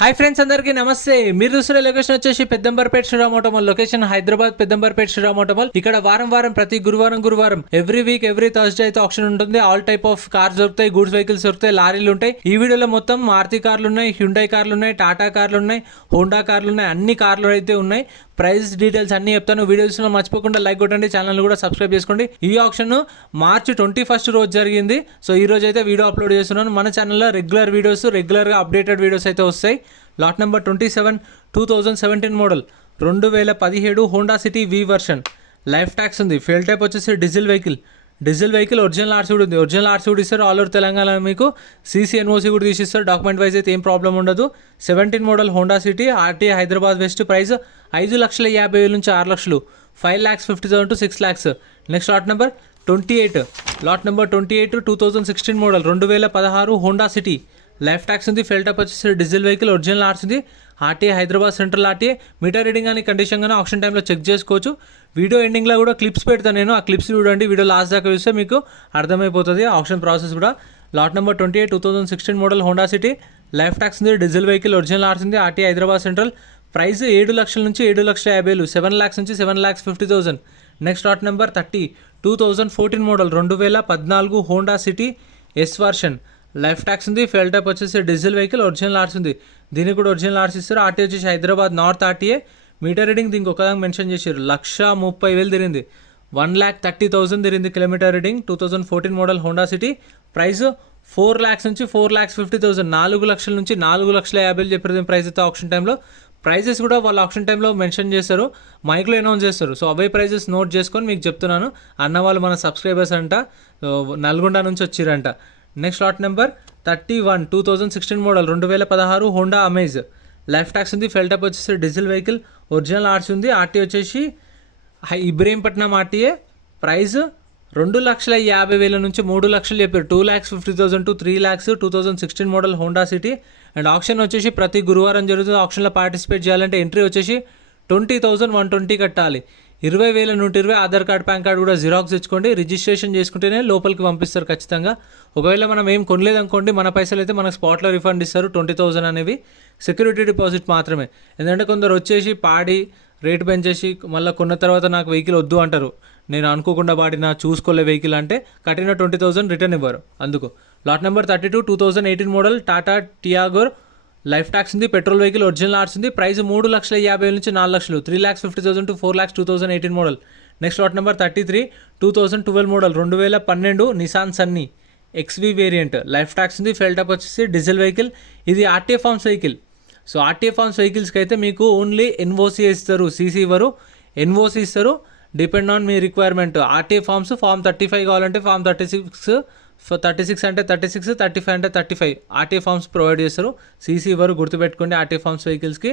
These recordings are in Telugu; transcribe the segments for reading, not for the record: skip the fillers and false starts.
హాయ్ ఫ్రెండ్స్, అందరికీ నమస్తే. మీరు చూసిన లొకేషన్ వచ్చేసి పెద్దంబర్పేట శ్రీరామ్ ఆటోమల్. లొకేషన్ హైదరాబాద్ పెద్దంబర్పేట శ్రీరామ్ ఆటోమల్. ఇక్కడ వారం ప్రతి గురువారం ఎవ్రీ వీక్ ఎవ్రీ థర్స్డే అయితే ఆప్షన్ ఉంటుంది. ఆల్ టైప్ ఆఫ్ కార్స్ దొరుకుతాయి, గూడ్స్ వెహికల్స్ దొరుకుతాయి, లారీలు ఉంటాయి. ఈ వీడియోలో మొత్తం మారుతి కార్లు ఉన్నాయి, హ్యుండై కార్లు ఉన్నాయి, టాటా కార్లు ఉన్నాయి, హోండా కార్లు ఉన్నాయి, అన్ని కార్లు అయితే ఉన్నాయి. ప్రైస్ డీటెయిల్స్ అన్ని చెప్తాను. వీడియోస్లో మర్చిపోకుండా లైక్ కొట్టండి, ఛానల్ కూడా సబ్స్క్రైబ్ చేసుకోండి. ఈ ఆప్షన్ మార్చి 21 రోజు జరిగింది. సో ఈ రోజు అయితే వీడియో అప్లోడ్ చేస్తున్నాను. మన ఛానల్లో రెగ్యులర్గా అప్డేటెడ్ వీడియోస్ అయితే వస్తాయి. Lot number 27 2017 model 2017 Honda city వి వర్షన్. లైఫ్ ట్యాక్స్ ఉంది. ఫెయిల్ టైప్ వచ్చేసి డీజిల్ వెహికల్ ఒరిజినల్ ఆర్సీ కూడా ఉంది. ఒరిజినల్ ఆర్సీ కూడా ఇస్తారు. ఆల్ ఓవర్ తెలంగాణ మీకు సీసీ ఎన్ఓసీ కూడా తీసిస్తారు. డాక్యుమెంట్ వైజ్ అయితే ఏం ప్రాబ్లం ఉండదు. 17 model Honda city RTA Hyderabad west. Price 5,50,000 నుంచి 6 లక్షలు. 5,50,000 to 6 lakhs. Next lot number 28 2016 model 2016 Honda City. Life tax ఉంది. ఫెయిల్ టైప్ వచ్చేసి డీజిల్ వెహికల్ ఒరిజినల్ ఆర్సీ ఉంది. RTA Hyderabad central RTA. Meter reading అని కండిషన్ కానీ ఆప్షన్ టైంలో చెక్ చేసుకోవచ్చు. వీడియో ఎండింగ్లో కూడా క్లిప్స్ పెడతాను నేను. ఆ క్లిప్స్ చూడండి. వీడియో లాస్ట్ దాకా చూస్తే మీకు అర్థమైపోతుంది ఆప్షన్ ప్రాసెస్ కూడా. Lot number 28 2016 model Honda City. Life tax ఉంది. డీజిల్ వెహికల్ ఒరిజినల్ ఆర్సీ ఉంది. RTA Hyderabad central. ప్రైస్ 7 లక్షల నుంచి 7,50,000. 7 lakhs నుంచి 7,50,000. Next lot number 30 2014 model 2014 Honda City S version. Life tax ఉంది. ఫెయిల్ టైప్ వచ్చేసి డీజిల్ వెహికల్ ఒరిజినల్ ఆర్సీ ఉంది. దీనికి కూడా ఒరిజినల్ ఆర్సీ ఇస్తారు. ఆర్టీఏ వచ్చేసి Hyderabad north RTA. Meter reading దీనికి ఒకదాకా మెన్షన్ చేశారు. 1,30,000 తిరిగింది. 1,30,000 తిరిగింది kilometre reading. 2014 model Honda City. Price 4 lakhs నుంచి 4,50,000. 4 లక్షల నుంచి 4,50,000 చెప్పారు ప్రైస్ అయితే ఆప్షన్ టైంలో. ప్రైజెస్ కూడా వాళ్ళు ఆప్షన్ టైంలో మెన్షన్ చేస్తారు, మైక్లో అనౌన్స్ చేస్తారు. సో అవే ప్రైజెస్ నోట్ చేసుకొని మీకు చెప్తున్నాను. అన్న వాళ్ళు మన సబ్స్క్రైబర్స్ అంట, నల్గొండ నుంచి వచ్చిరంట. Next lot number 31 2016 model 2016 Honda Amaze. Life tax ఉంది. ఫెయిల్ టైప్ వచ్చేసి డీజిల్ వెహికల్ ఒరిజినల్ ఆర్సీ ఉంది. ఆర్టీఏ వచ్చేసి ఇబ్రహీంపట్నం ఆర్టీఏ. ప్రైస్ 2,50,000 నుంచి 3 లక్షలు చెప్పారు. 2,50,000 to 3 lakhs. 2016 model Honda city. And option వచ్చేసి ప్రతి గురువారం జరుగుతుంది. ఆప్షన్లో పార్టిసిపేట్ చేయాలంటే ఎంట్రీ వచ్చేసి 20,120 కట్టాలి. 20,000 120. ఆధార్ కార్డ్, పాన్ కార్డ్ కూడా జిరాక్స్ తెచ్చుకోండి. రిజిస్ట్రేషన్ చేసుకుంటేనే లోపలికి పంపిస్తారు ఖచ్చితంగా. ఒకవేళ మనం ఏం కొనలేదనుకోండి, మన పైసలు అయితే మనకు స్పాట్లో రిఫండ్ ఇస్తారు. 20,000 అనేవి సెక్యూరిటీ డిపాజిట్ మాత్రమే. ఎందుకంటే కొందరు వచ్చేసి పాడి రేటు పెంచేసి మళ్ళీ కొన్న తర్వాత నాకు వెహికల్ వద్దు అంటారు. నేను అనుకోకుండా వాడిన చూసుకోలే వెహికల్ అంటే కట్టిన 20,000 రిటర్న్ ఇవ్వరు. అందుకు lot number 32 2018 model Tata Tiago. Life tax ఉంది. పెట్రోల్ వెహికల్ ఒరిజినల్ ఆర్సీ ఉంది. ప్రైస్ 3,50,000 నుంచి 4 లక్షలు. 3,50,000 to 4 lakhs. 2018 model. Next lot number 33 2012 model 2012 Nissan Sunny XV variant. Life tax ఉంది. ఫెయిల్ టైప్ వచ్చేసి డీజిల్ వెహికల్. ఇది RTA farms vehicle. So RTA farms వెహికల్స్కి అయితే మీకు ఓన్లీ ఎన్ఓసీ ఇస్తారు, సీసీ ఇవ్వరు. ఎన్ఓసీ ఇస్తారు డిపెండ్ ఆన్ మీ రిక్వైర్మెంట్. ఆర్టీఏ ఫార్మ్స్ ఫామ్ 35 కావాలంటే ఫామ్ 36 అంటే 36, 35 అంటే 35 ఆర్టీఏ ఫార్మ్స్ ప్రొవైడ్ చేస్తారు. సీసీ ఇవ్వరు, గుర్తుపెట్టుకోండి ఆర్టీఏ ఫార్మ్స్ వెహికల్స్కి.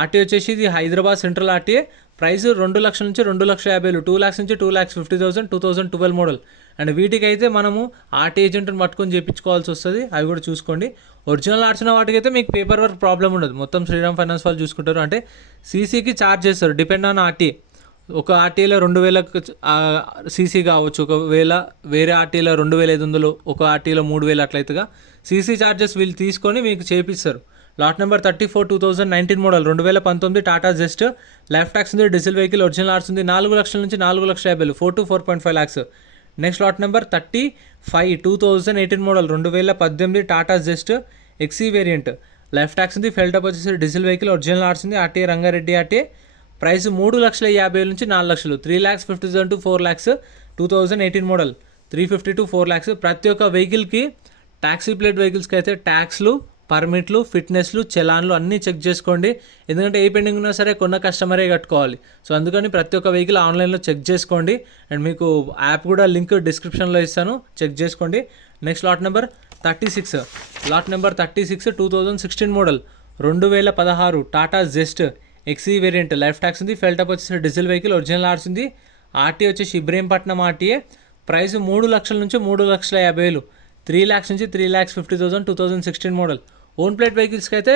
ఆర్టీఏ వచ్చేసి ఇది హైదరాబాద్ సెంట్రల్ ఆర్టీఏ. ప్రైస్ 2 లక్షల నుంచి 2,50,000. 2 lakhs నుంచి 2,50,000. 2012 మోడల్. అండ్ వీటికి అయితే మనము ఆర్టీ ఏజెంట్ని పట్టుకొని చేయించుకోవాల్సి వస్తుంది. అవి కూడా చూసుకోండి. ఒరిజినల్ ఆర్చిన వాటికి అయితే మీకు పేపర్ వర్క్ ప్రాబ్లం ఉండదు. మొత్తం శ్రీరామ్ ఫైనాన్స్ వాళ్ళు చూసుకుంటారు. అంటే సీసీకి ఛార్జ్ చేస్తారు డిపెండ్ ఆన్ ఆర్టీఏ. ఒక ఆర్టీఏలో 2,000 సీసీ కావచ్చు, ఒకవేళ వేరే ఆర్టీఏలో 2,500, ఒక ఆర్టీఏలో 3,000 అట్లయితేగా సీసీ ఛార్జెస్ వీళ్ళు తీసుకొని మీకు చేపిస్తారు. Lot number 34 2019 model 2019 Tata Zest. Life tax ఉంది. డీజిల్ వెహికల్ ఒరిజినల్ ఆర్సీ ఉంది. 4 లక్షల నుంచి 4,50,000. 4 to 4.5 lakhs. Next lot number 35 2018 model 2018 Tata Zest XE variant. Life tax ఉంది. ఫెయిల్ టైప్ వచ్చేసి డీజిల్ వెహికల్ ఒరిజినల్ ఆర్సీ ఉంది. RTA Rangareddy RTA. ప్రైస్ 3,50,000 నుంచి 4 లక్షలు. 3,50,000 to 4 lakhs. 2018 model 350 to 4 lakhs. ప్రతి ఒక్క వెహికల్కి ట్యాక్సీ ప్లేట్ వెహికల్స్కి అయితే ట్యాక్స్లు, పర్మిట్లు, ఫిట్నెస్లు, చలాన్లు అన్నీ చెక్ చేసుకోండి. ఎందుకంటే ఏ పెండింగ్ ఉన్నా సరే కొన్న కస్టమరే కట్టుకోవాలి. సో అందుకని ప్రతి ఒక్క వెహికల్ ఆన్లైన్లో చెక్ చేసుకోండి. అండ్ మీకు యాప్ కూడా లింక్ డిస్క్రిప్షన్లో ఇస్తాను, చెక్ చేసుకోండి. Next lot number 36 2016 model 2016 Tata Zest XE variant. Life tax ఉంది. ఫెయిల్ టైప్ వచ్చేసి డీజిల్ వెహికల్ ఒరిజినల్ ఆర్సీ ఉంది. ఆర్టీఏ వచ్చేసి ఇబ్రహీంపట్నం ఆర్టీఏ. ప్రైస్ 3 లక్షల నుంచి 3,50,000. 3 lakhs నుంచి 3,50,000. 2016 మోడల్. ఓన్ ప్లేట్ వెహికల్స్కి అయితే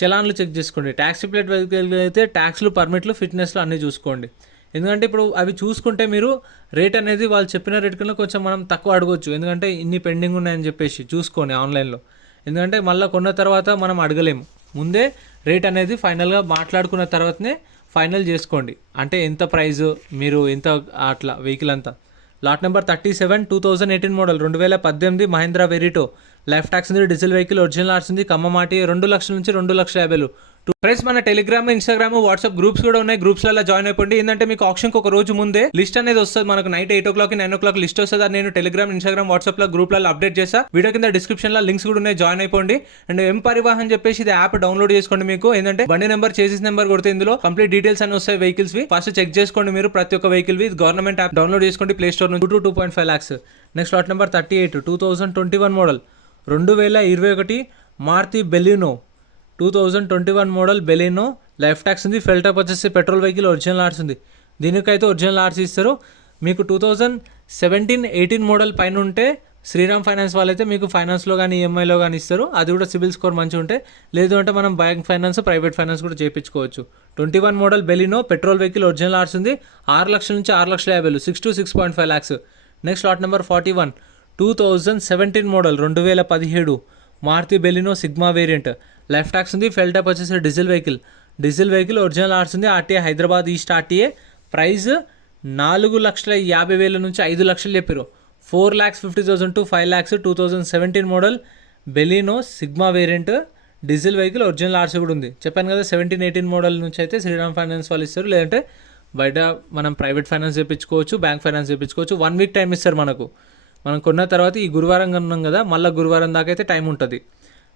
చలాన్లు చెక్ చేసుకోండి. ట్యాక్సీ ప్లేట్ వెహికల్ అయితే ట్యాక్స్లు, పర్మిట్లు, ఫిట్నెస్లు అన్నీ చూసుకోండి. ఎందుకంటే ఇప్పుడు అవి చూసుకుంటే మీరు రేట్ అనేది వాళ్ళు చెప్పిన రేట్ కన్నా కొంచెం మనం తక్కువ అడగవచ్చు. ఎందుకంటే ఇన్ని పెండింగ్ ఉన్నాయని చెప్పేసి చూసుకొని ఆన్లైన్లో. ఎందుకంటే మళ్ళీ కొన్న తర్వాత మనం అడగలేము. ముందే రేట్ అనేది ఫైనల్గా మాట్లాడుకున్న తర్వాతనే ఫైనల్ చేసుకోండి. అంటే ఎంత ప్రైజు, మీరు ఎంత అట్లా వెహికల్ అంతా. Lot number 37 2018 model 2018 Mahindra వెరిటో. Life tax ఉంది, డీజిల్ వెహికల్, ఒరిజినల్ ఆర్స్ ఉంది, కమ్మమాటి 2 లక్షల నుంచి 2,50,000. ఫ్రెండ్స్ మన టెలిగ్రామ్, ఇన్స్టాగ్రామ్, వాట్సాప్ గ్రూప్స్ కూడా ఉన్నాయి. గ్రూప్స్లలో జాయిన్ అయిపోండి. ఏంటంటే మీకు ఆప్షన్కి ఒక రోజు ముందే లిస్ట్ అనేది వస్తుంది. మనకు నైట్ 8 o'clock 9 o'clock లిస్ట్ వస్తుంది. అది నేను టెలిగ్రామ్, ఇన్స్టాగ్రామ్, వాట్సాప్ లో గ్రూప్లలో అప్డేట్ చేస్తా. వీడియో కింద డిస్క్రిప్షన్ లో లింక్స్ కూడా ఉన్నాయి, జాయిన్ అయిపోండి. అండ్ ఎం పరివాహన్ చెప్పేసి ఇది యాప్ డౌన్లోడ్ చేసుకోండి. మీకు ఏంటంటే బండి నెంబర్, చేసిస్ నెంబర్ కొడితే ఇందులో కంప్లీట్ డీటెయిల్స్ అని వస్తాయి వెహికల్స్ వి. ఫస్ట్ చెక్ చేసుకోండి మీరు ప్రతి ఒక్క వెహికల్ వి. గవర్నమెంట్ యాప్ డౌన్లోడ్ చేసుకోండి ప్లే స్టోర్ నుంచి. 2.5 lakhs. Next lot number 38 2021 model 2021 Maruti Baleno. 2021 model Baleno. Life tax ఉంది, ఫెల్టప్ వచ్చేసి పెట్రోల్ వెహికల్, ఒరిజినల్ ఆర్స్ ఉంది. దీనికైతే ఒరిజినల్ ఆర్స్ ఇస్తారు. మీకు 2017-18 మోడల్ పైన ఉంటే శ్రీరామ్ ఫైనాన్స్ వాళ్ళైతే మీకు ఫైనాన్స్లో కానీ ఈఎంఐలో కానీ ఇస్తారు. అది కూడా సిబిల్ స్కోర్ మంచిగా ఉంటే. లేదు అంటే మనం బ్యాంక్ ఫైనాన్స్, ప్రైవేట్ ఫైనాన్స్ కూడా చేయించుకోవచ్చు. 21 model Baleno petrol vehicle, original RC ఉంది. 6 లక్షల నుంచి 6,50,000, 6 to 6.5 lakhs. Next lot number 41 2017 model 2017 Maruti Baleno Sigma variant. Life tax ఉంది, ఫెల్టప్ వచ్చేసి డీజిల్ వెహికల్, ఒరిజినల్ ఆర్స్ ఉంది. RTA Hyderabad east RTA. Price 4,50,000 నుంచి 5 లక్షలు చెప్పారు. 4,50,000 to 5 lakhs. 2017 model Baleno Sigma variant, diesel vehicle, original RC కూడా ఉంది. చెప్పాను కదా 17-18 మోడల్ నుంచి అయితే శ్రీరామ్ ఫైనాన్స్ వాళ్ళు ఇస్తారు. లేదంటే బయట మనం ప్రైవేట్ ఫైనాన్స్ చేయించుకోవచ్చు, బ్యాంక్ ఫైనాన్స్ చేయించుకోవచ్చు. 1 week టైం ఇస్తారు మనకు. మనం కొన్న తర్వాత ఈ గురువారం కొన్నాం కదా, మళ్ళీ గురువారం దాకా అయితే టైం ఉంటుంది.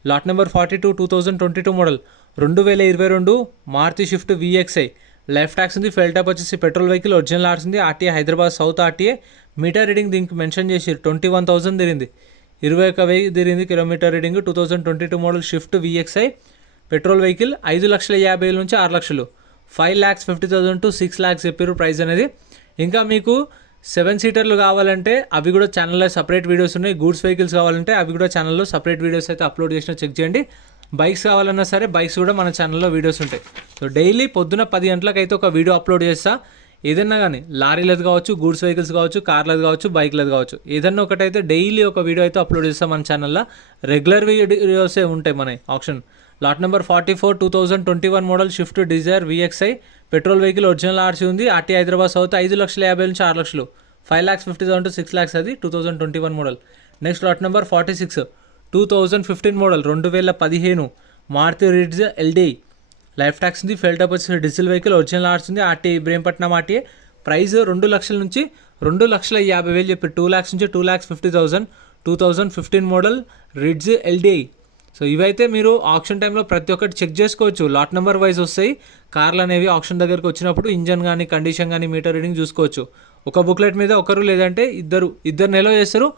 Lot number 42 2022 model 2022 Maruti Swift VXI. Life tax ఉంది, ఫెల్టప్ వచ్చేసి పెట్రోల్ వెహికల్, ఒరిజినల్ ఆర్స్ ఉంది. RTA Hyderabad south RTA. Meter reading దీనికి మెన్షన్ చేసి 21,000 తిరిగింది, 21,000 తిరిగింది kilometre reading. 2022 model Swift VXI petrol vehicle. 5,50,000 నుంచి 6 లక్షలు. 5,50,000 to 6 lakhs చెప్పారు ప్రైస్ అనేది. ఇంకా మీకు 7 సీటర్లు కావాలంటే అవి కూడా ఛానల్లో సపరేట్ వీడియోస్ ఉన్నాయి. గూడ్స్ వెహికల్స్ కావాలంటే అవి కూడా ఛానల్లో సపరేట్ వీడియోస్ అయితే అప్లోడ్ చేసిన చెక్ చేయండి. బైక్స్ కావాలన్నా సరే బైక్స్ కూడా మన ఛానల్లో వీడియోస్ ఉంటాయి. సో డైలీ పొద్దున 10 గంటలకు అయితే ఒక వీడియో అప్లోడ్ చేస్తా. ఏదన్నా కానీ లారీలది కావచ్చు, గూడ్స్ వెహికల్స్ కావచ్చు, కార్లది కావచ్చు, బైక్లది కావచ్చు, ఏదన్నా ఒకటైతే డైలీ ఒక వీడియో అయితే అప్లోడ్ చేస్తాం మన ఛానల్లో. రెగ్యులర్ వీడియోసే ఉంటాయి మన option. Lot number 44 2021 model Swift Dzire VXI petrol vehicle, original RC ఉంది. RTA Hyderabad south. 5,50,000 నుంచి 6 లక్షలు. 5,50,000 to 6 lakhs అది 2021 model. Next lot number 46 2015 model 2015 Maruti Ritz LDI. Life tax ఉంది, ఫెల్టప్ వచ్చేసి డీజిల్ వెహికల్, ఒరిజినల్ ఆర్స్ ఉంది. RT Ibrahimpatnam RTA. ప్రైస్ 2 లక్షల నుంచి 2,50,000 చెప్పి 2 lakhs నుంచి 2,50,000. 2015 మోడల్ రిడ్జ్ LDI. సో ఇవైతే మీరు ఆప్షన్ టైంలో ప్రతి ఒక్కటి చెక్ చేసుకోవచ్చు. లాట్ నెంబర్ వైజ్ వస్తాయి కార్లు అనేవి. ఆప్షన్ దగ్గరకు వచ్చినప్పుడు ఇంజన్ కానీ, కండిషన్ కానీ, మీటర్ రీడింగ్ చూసుకోవచ్చు. ఒక బుక్లెట్ మీద ఒకరు లేదంటే ఇద్దరు నిల్వ చేస్తారు.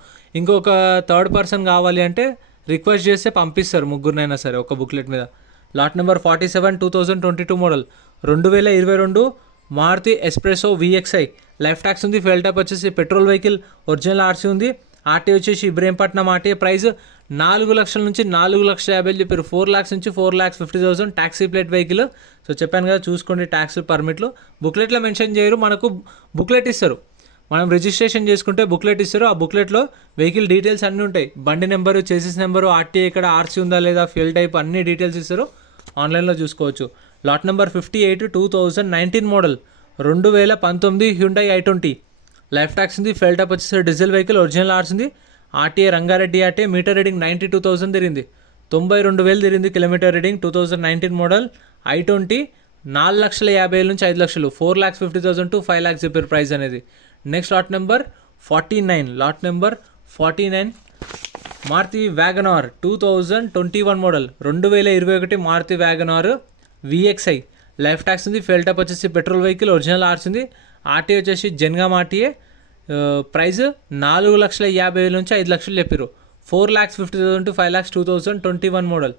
ఇంకొక థర్డ్ పర్సన్ కావాలి అంటే రిక్వెస్ట్ చేస్తే పంపిస్తారు, ముగ్గురినైనా సరే ఒక బుక్లెట్ మీద. Lot number 47 2022 model 2022 Maruti Espresso VXI. Life tax ఉంది, ఫెల్టప్ వచ్చేసి పెట్రోల్ వెహికల్, ఒరిజినల్ ఆర్సీ ఉంది. ఆర్టీ వచ్చేసి ఇబ్రహీంపట్నం ఆర్టీఏ. ప్రైస్ 4 లక్షల నుంచి 4,50,000 చెప్పారు. 4 lakhs నుంచి 4,50,000. Taxi plate vehicle. సో చెప్పాను కదా చూసుకోండి ట్యాక్స్ పర్మిట్లు. బుక్లెట్లో మెన్షన్ చేయరు, మనకు బుక్లెట్ ఇస్తారు. మనం రిజిస్ట్రేషన్ చేసుకుంటే బుక్లెట్ ఇస్తారు. ఆ బుక్లెట్లో వెహికల్ డీటెయిల్స్ అన్నీ ఉంటాయి. బండి నెంబరు, చేసిస్ నెంబరు, ఆర్టీఏ ఇక్కడ ఆర్సీ ఉందా లేదా, ఫ్యూల్ టైప్ అన్ని డీటెయిల్స్ ఇస్తారు. ఆన్లైన్లో చూసుకోవచ్చు. Lot number 58 2019 model 2019 Hyundai i20. Life tax ఉంది, ఫెల్టప్ వచ్చేసి డీజిల్ వెహికల్, ఒరిజినల్ ఆర్స్ ఉంది. RTA Rangareddy RTA. Meter reading 92,000 తిరిగింది, 92,000 తిరిగింది కిలోమీటర్ రీడింగ్. 2019 model i20. 4,50,000 నుంచి 5 లక్షలు. 4,50,000 to 5 lakhs చెప్పారు ప్రైస్ అనేది. Next lot number 49 Maruti Wagon R 2021 model 2021 Maruti Wagon R VXI. Life tax ఉంది, ఫెల్టప్ వచ్చేసి పెట్రోల్ వెహికల్, ఒరిజినల్ ఆర్స్ ఉంది. ఆర్టీ వచ్చేసి జన్గామ్ ఆర్టీఏ. ప్రైస్ 4,50,000 నుంచి 5 లక్షలు చెప్పారు. 4,50,000 to 5 lakhs 2021 మోడల్.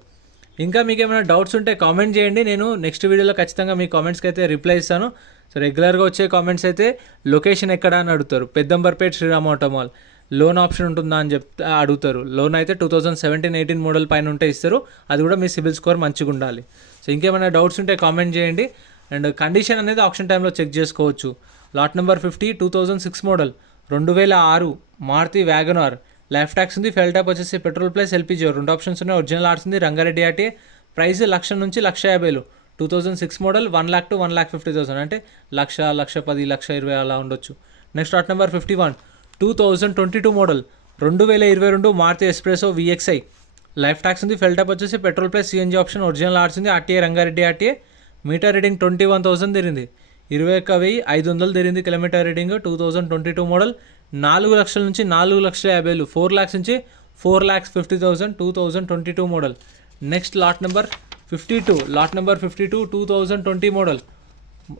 ఇంకా మీకు ఏమైనా డౌట్స్ ఉంటే కామెంట్ చేయండి. నేను నెక్స్ట్ వీడియోలో ఖచ్చితంగా మీ కామెంట్స్కి అయితే రిప్లై ఇస్తాను. సో రెగ్యులర్గా వచ్చే కామెంట్స్ అయితే లొకేషన్ ఎక్కడ అని అడుగుతారు. Peddamberpet Sriram auto mall. Loan option ఉంటుందా అని అడుగుతారు. లోన్ అయితే 2017-18 మోడల్ పైన ఉంటే ఇస్తారు. అది కూడా మీ సిబిల్ స్కోర్ మంచిగా ఉండాలి. సో ఇంకేమైనా డౌట్స్ ఉంటే కామెంట్ చేయండి. అండ్ కండిషన్ అనేది ఆప్షన్ టైంలో చెక్ చేసుకోవచ్చు. Lot number 50 2006 model 2006 Maruti Wagon R. Life tax ఉంది, ఫెల్ ట్యాప్ వచ్చేసి పెట్రోల్ ప్లస్ LPG 2 ఆప్షన్స్ ఉన్నాయి. ఒరిజినల్ ఆర్స్ ఉంది, రంగారెడ్డి ఆర్టీ. ప్రైస్ 1,00,000 నుంచి 1,50,000. 2006 మోడల్ 1 lakh to 1,50,000 అంటే 1,00,000, 1,10,000, 1,20,000 అలా ఉండొచ్చు. Next lot number 51 2022 model 2022 Maruti Espresso VXI. Life tax ఉంది, ఫెల్ టాప్ వచ్చేసి petrol plus CNG option, original RC ఉంది, RTA Rangareddy RTA. Meter reading 21,000 తిరిగింది, 21,500 తిరిగింది కిలోమీటర్ రీడింగ్. 2022 మోడల్ 4 లక్షల నుంచి 4,50,000, 4 lakhs నుంచి 4,50,000. 2022 model. Next lot number 52 2020 model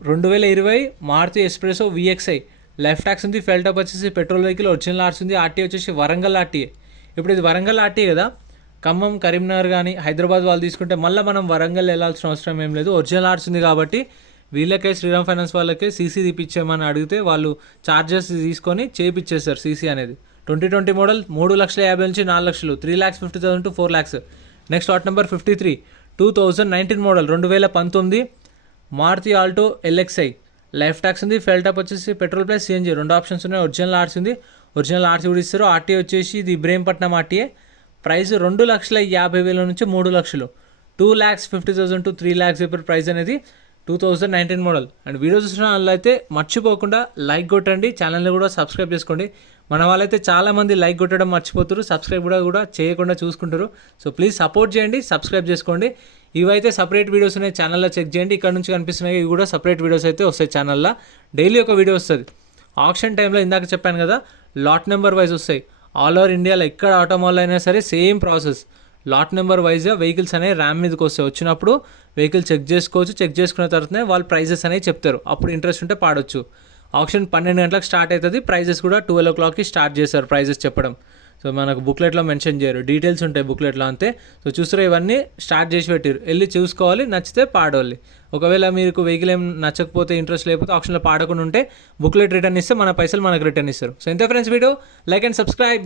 2020 Maruti Espresso VXI. Life tax ఉంది, ఫెల్ టాప్ వచ్చేసి పెట్రోల్ వెహికల్, ఒరిజినల్ ఆర్ట్స్ ఉంది, RTA వచ్చేసి వరంగల్ RTA. ఇప్పుడు ఇది వరంగల్ RTA కదా, ఖమ్మం, కరీంనగర్ కానీ హైదరాబాద్ వాళ్ళు తీసుకుంటే మళ్ళీ మనం వరంగల్ వెళ్ళాల్సిన అవసరం ఏం లేదు. ఒరిజినల్ ఆర్ట్స్ ఉంది కాబట్టి వీళ్ళకే శ్రీరామ్ ఫైనాన్స్ వాళ్ళకే CC తీపిచ్చామని అడిగితే వాళ్ళు ఛార్జెస్ తీసుకొని చేయించేస్తారు CC అనేది. 2020 మోడల్ 3,50,000 నుంచి 4 లక్షలు, 3,50,000 to 4 lakhs. Next lot number 53 2019 model 2019 Maruti Alto LXI. Life tax ఉంది, ఫెల్ టాప్ వచ్చేసి పెట్రోల్ ప్లస్ CNG 2 ఆప్షన్స్ ఉన్నాయి. ఒరిజినల్ ఆర్ట్స్ ఉంది, ఒరిజినల్ ఆర్ట్స్ కూడా ఇస్తారు. RTA వచ్చేసి ఇది ఇబ్రహీంపట్నం RTA. ప్రైస్ 2,50,000 నుంచి 3 లక్షలు, 2,50,000 to 3 lakhs ఇప్పుడు ప్రైస్ అనేది 2019 మోడల్. అండ్ వీడియోస్ చూసిన వాళ్ళు అయితే మర్చిపోకుండా లైక్ కొట్టండి, ఛానల్ని కూడా సబ్స్క్రైబ్ చేసుకోండి. మన వాళ్ళైతే చాలామంది లైక్ కొట్టడం మర్చిపోతారు, సబ్స్క్రైబ్ కూడా చేయకుండా చూసుకుంటారు. సో ప్లీజ్ సపోర్ట్ చేయండి, సబ్స్క్రైబ్ చేసుకోండి. ఇవైతే సపరేట్ వీడియోస్ ఉన్నాయి, ఛానల్లో చెక్ చేయండి. ఇక్కడ నుంచి కనిపిస్తున్నాయి, ఇవి కూడా సపరేట్ వీడియోస్ అయితే వస్తాయి ఛానల్లో. డైలీ ఒక వీడియో వస్తుంది. ఆప్షన్ టైంలో ఇందాక చెప్పాను కదా, లాట్ నెంబర్ వైజ్ వస్తాయి. ఆల్ ఓవర్ ఇండియాలో ఎక్కడ ఆటోమాల్ అయినా సరే సేమ్ ప్రాసెస్, లాట్ నెంబర్ వైజ్గా వెహికల్స్ అనేవి ర్యామ్ మీదకి వస్తాయి. వచ్చినప్పుడు వెహికల్ చెక్ చేసుకోవచ్చు, చెక్ చేసుకున్న తర్వాతనే వాళ్ళు ప్రైజెస్ అనేవి చెప్తారు. అప్పుడు ఇంట్రెస్ట్ ఉంటే పాడొచ్చు. ఆప్షన్ 12 గంటలకు స్టార్ట్ అవుతుంది, ప్రైజెస్ కూడా 12 o'clockకి స్టార్ట్ చేస్తారు ప్రైజెస్ చెప్పడం. సో మనకు బుక్లెట్లో మెన్షన్ చేయరు, డీటెయిల్స్ ఉంటాయి బుక్లెట్లో అంతే. సో చూసారా, ఇవన్నీ స్టార్ట్ చేసి పెట్టారు, వెళ్ళి చూసుకోవాలి, నచ్చితే పాడవాలి. ఒకవేళ మీకు వెహికల్ ఏం నచ్చకపోతే, ఇంట్రెస్ట్ లేకపోతే, ఆప్షన్లో పాడకుండా ఉంటే బుక్లెట్ రిటర్న్ ఇస్తే మన పైసలు మనకు రిటర్న్ ఇస్తారు. సో ఇంత friends video, like and subscribe.